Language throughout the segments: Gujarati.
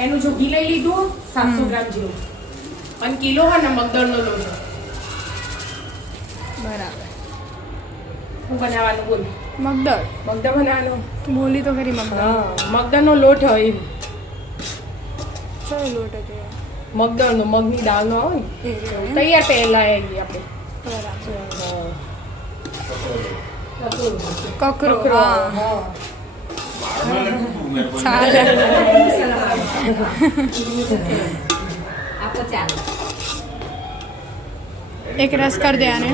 એનું જો ઘી લઈ લીધું સાતસો ગ્રામ જેવું અને કિલો હોય ને મગદળનો લોટ. બરાબર. હું બનાવવાનું બોલ. મગદળ? મગદળ બનાવવાનો. બોલી તો ખરી મગદળ. હા મગદળનો લોટ હોય એમ. લોટ હતો. મગદળનો મગની દાળનો આવે ને તૈયાર પહેલા આવી આપણે. બરાબર. કકરો કકરો, હા. હા. ચાલે. એક રસ કરી દે આને.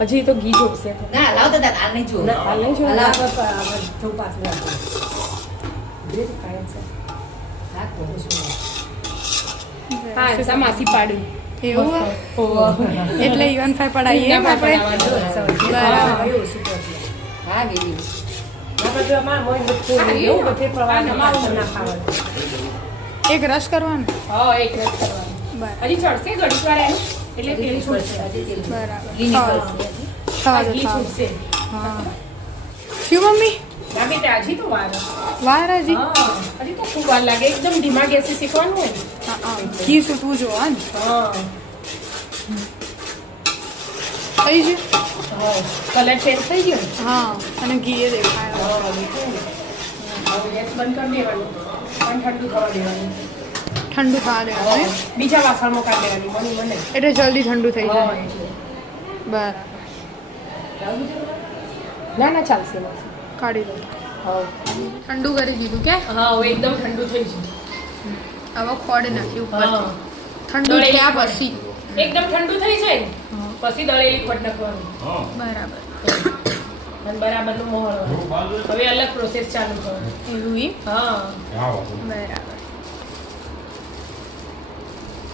હજી તો ઘી જોશે ના લાવ તો તાર આને જો ના, આને જો લાવ તો પર આમાં થોડું પાછું રાખો. રાખો, શું? હા સમાસી પાડી એવું? એટલે ઇવન ફાઈ પડાવીએ આપણે? બરાબર. હા વેરી એક રસ કરવાનો? હા એક રસ કરવાનો. હજી ચડશે ઘડીક વાર એનું એટલે તેલ છૂટશે બરાબર. છૂટશે હા. થયું મમ્મી? બેટા હજી તો વાર વાર હજી? હજી તો ખૂબ વાર લાગે. એકદમ ધીમા ગેસે શીખવાનું હોય. હા, હા. ઘી છૂટવું જોવા ને? હા. થઈ ગયું? કલર ચેન્જ થઈ ગયો? હા અને ઘી દેખાય. હા દેખાય ને. હવે ગેસ બંધ કરી દેવાનું. પણ ઠંડુ થવા દેવાનું. ઠંડુ ખાવા દેવાનું બીજા વાસણમાં કાઢી દેવાનું મને મને. એટલે જલ્દી ઠંડુ થઈ જાય. બરાબર ના ના ચાલશે. કાઢી દો હા. ઠંડુ કરી દીધું કે? હા હવે એકદમ ઠંડુ થઈ ગયું. હવે ખોડ નાખ્યું ઉપર. ઠંડુ ક્યાં પછી એકદમ ઠંડુ થઈ જાય ને પછી દળેલી ખોટ નાખવાનું. બરાબર. અને બરાબરનું મોહળવાનું હવે અલગ પ્રોસેસ ચાલુ કરવાની એવું હા. બરાબર.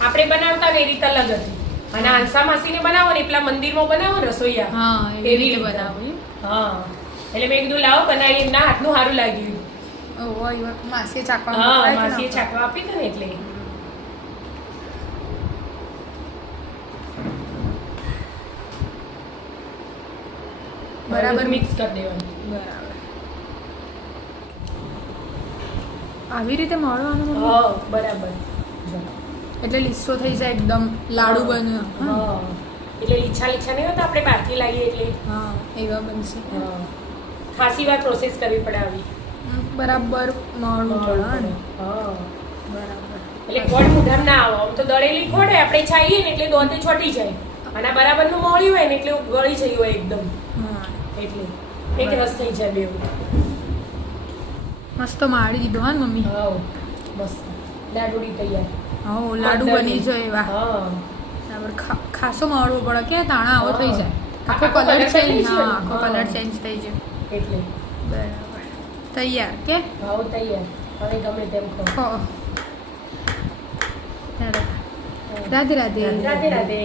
આપણે બનાવતા ને એ રીત અલગ હતી. અને આંસા માસીને બનાવો ને એટલા મંદિરમાં બનાવો રસોઈયા. હા એવી એવી રીતે રીતે. હા. એટલે મેં કીધું લાવો બનાવી એમના હાથનું સારું લાગ્યું. માસીએ ચાકવા હા માસીએ ના? આપી ને એટલે. બરાબર. મિક્સ કરી દેવાનું. બરાબર. આવી રીતે મળવાનું હા બરાબર. એટલે લીસો થઈ જાય એકદમ લાડુ બને હા. એટલે લીછા લીછા નહીં હોતા આપણે બહારથી લાવીએ એટલે. હા, એવા બનશે. ખાસી વાર પ્રોસેસ કરવી પડે આવી. બરાબર મળવું પડે હા. બરાબર. એટલે ગોળ મુધામ ના આવે. આમ તો દળેલી ખોડે આપણે છાઈએ ને એટલે દોતે છોટી જાય. અને બરાબર બરાબરનું મોળ્યું હોય ને એટલે ગળી જઈ હોય એકદમ. એટલે એક રસ થઈ જાય બેવું મસ્ત માળી દીધો હા મમ્મી? હા બસ લાડુડી તૈયાર. હા લાડુ બની જાય એવા હા. બરાબર ખાસો માળવો પડે. કે તાણા આવો થઈ જાય? આખો કલર ચેન્જ હા આખો કલર ચેન્જ થઈ જાય. એટલે. બરાબર. તૈયાર કે? ભાવ તૈયાર. હવે ગમે તેમ ખો રાધે રાધે. રાધે રાધે.